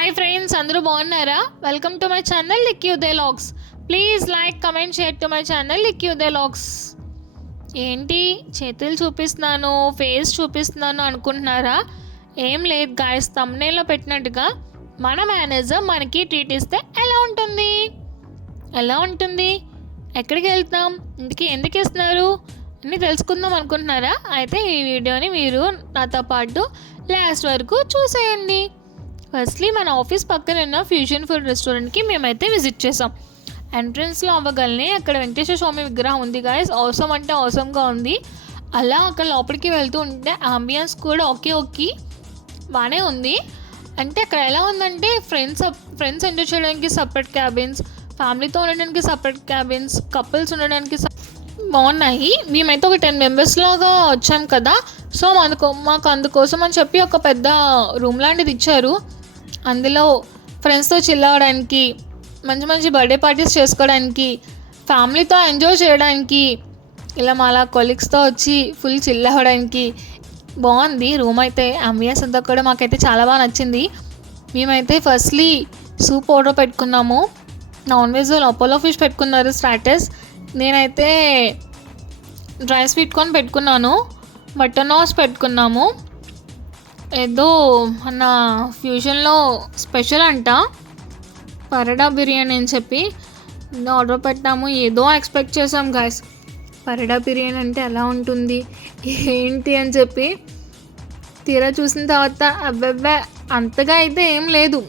Hi friends, అందరూ బాగున్నారా? Welcome to my channel లిక్యూదే లాగ్స్. Please like, comment, share to my channel లిక్యూదే లాగ్స్. ఏంటి చేతులు చూపిస్తున్నాను, ఫేస్ చూపిస్తున్నాను అనుకుంటున్నారా? ఏం లేదు గాయస్, థంబ్నెయిల్లో పెట్టినట్టుగా మన మేనేజర్ మనకి ట్రీట్ ఇస్తే ఎలా ఉంటుంది ఎక్కడికి వెళ్తాం, ఇంటికి ఎందుకు ఇస్తున్నారు అని తెలుసుకుందాం అనుకుంటున్నారా? అయితే ఈ వీడియోని మీరు నాతో పాటు లాస్ట్ వరకు చూసేయండి. ఫస్ట్లీ మన ఆఫీస్ పక్కన ఉన్న ఫ్యూజన్ ఫుడ్ రెస్టారెంట్కి మేమైతే విజిట్ చేసాం. ఎంట్రన్స్లో అవ్వగలనే అక్కడ వెంకటేశ్వర స్వామి విగ్రహం ఉంది గాయస్. అవసరం అంటే అవసరంగా ఉంది. అలా అక్కడ లోపలికి వెళ్తూ ఉంటే అంబియన్స్ కూడా ఓకే బాగానే ఉంది. అంటే అక్కడ ఎలా ఉందంటే ఫ్రెండ్స్ ఎంజాయ్ చేయడానికి సపరేట్ క్యాబిన్స్, ఫ్యామిలీతో ఉండడానికి సపరేట్ క్యాబిన్స్, కపుల్స్ ఉండడానికి బాగున్నాయి. మేమైతే ఒక 10 మెంబర్స్ లాగా వచ్చాం కదా, సో మాకు అందుకోసం అని చెప్పి ఒక పెద్ద రూమ్ లాంటిది ఇచ్చారు. అందులో ఫ్రెండ్స్తో చిల్ అవ్వడానికి, మంచి బర్త్డే పార్టీస్ చేసుకోవడానికి, ఫ్యామిలీతో ఎంజాయ్ చేయడానికి, ఇలా మాలా కొలీగ్స్తో వచ్చి ఫుల్ చిల్ అవ్వడానికి బాగుంది రూమ్ అయితే. అంబియన్స్ అంతా కూడా మాకైతే చాలా బాగా నచ్చింది. మేమైతే ఫస్ట్లీ సూప్ ఆర్డర్ పెట్టుకున్నాము. నాన్ వెజ్ అపోలో ఫిష్ పెట్టుకున్నారు స్టార్టర్స్. నేనైతే డ్రై స్వీట్ కార్న్ పెట్టుకున్నాను. బటర్ నాన్స్ పెట్టుకున్నాము. ఏదో మన ఫ్యూజన్లో స్పెషల్ అంట పరడా బిర్యానీ అని చెప్పి ఆర్డర్ పెట్టాము. ఏదో ఎక్స్పెక్ట్ చేసాం గాయస్, పరడా బిర్యానీ అంటే ఎలా ఉంటుంది ఏంటి అని చెప్పి తీరా చూసిన తర్వాత అబ్బబ్బా అంతగా అయితే ఏం లేదు.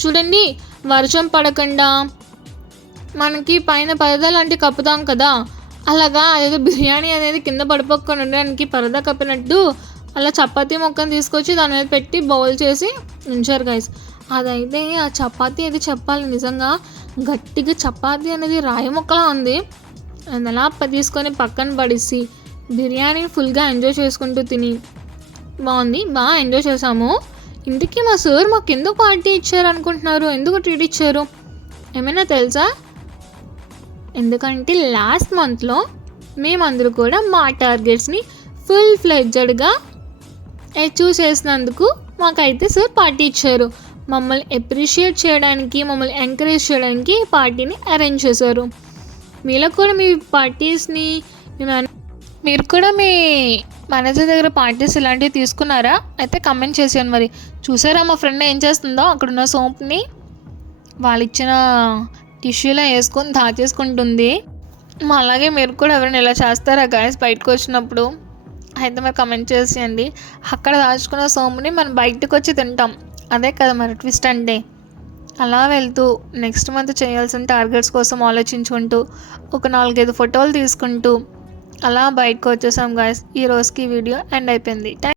చూడండి, వర్షం పడకుండా మనకి పైన పరదా లాంటివి కప్పుతాం కదా, అలాగా అదేదో బిర్యానీ అనేది కింద పడిపోకుండా ఉండడానికి పరదా కప్పినట్టు అలా చపాతీ మొక్కను తీసుకొచ్చి దాని మీద పెట్టి బౌల్ చేసి ఉంచారు గైస్. అదైతే ఆ చపాతీ అది చెప్పాలి, నిజంగా గట్టిగా చపాతీ అనేది రాయి మొక్కలా ఉంది. అది అలా తీసుకొని పక్కన పడేసి బిర్యానీని ఫుల్గా ఎంజాయ్ చేసుకుంటూ తిని బాగుంది, బాగా ఎంజాయ్ చేసాము. ఇంటికి మా సార్ మాకు ఎందుకు పార్టీ ఇచ్చారు అనుకుంటున్నారు, ఎందుకు ట్రీట్ ఇచ్చారు ఏమైనా తెలుసా? ఎందుకంటే లాస్ట్ మంత్లో మేమందరూ కూడా మా టార్గెట్స్ని ఫుల్ ఫ్లెడ్జెడ్గా అచీవ్ చేసినందుకు మాకైతే సార్ పార్టీ ఇచ్చారు. మమ్మల్ని అప్రిషియేట్ చేయడానికి, మమ్మల్ని ఎంకరేజ్ చేయడానికి పార్టీని అరేంజ్ చేశారు. మీలో కూడా మీ పార్టీస్ని మీరు కూడా మీ మేనేజర్ దగ్గర పార్టీస్ ఇలాంటివి తీసుకున్నారా? అయితే కమెంట్ చేసాను. మరి చూసారా మా ఫ్రెండ్ ఏం చేస్తుందో? అక్కడున్న సోప్ని వాళ్ళు ఇచ్చిన టిష్యూలో వేసుకొని దాచేసుకుంటుంది. అలాగే మీరు కూడా ఎవరైనా ఇలా చేస్తారా గాయస్ బయటకు వచ్చినప్పుడు? అయితే మరి కమెంట్ చేసేయండి. అక్కడ దాచుకున్న సోపుని మనం బయటకు వచ్చి తింటాం, అదే కదా మరి ట్విస్ట్ అంటే. అలా వెళ్తూ నెక్స్ట్ మంత్ చేయాల్సిన టార్గెట్స్ కోసం ఆలోచించుకుంటూ ఒక 4-5 ఫోటోలు తీసుకుంటూ అలా బయటకు వచ్చేసాం గాయస్. ఈ రోజుకి వీడియో ఎండ్ అయిపోయింది.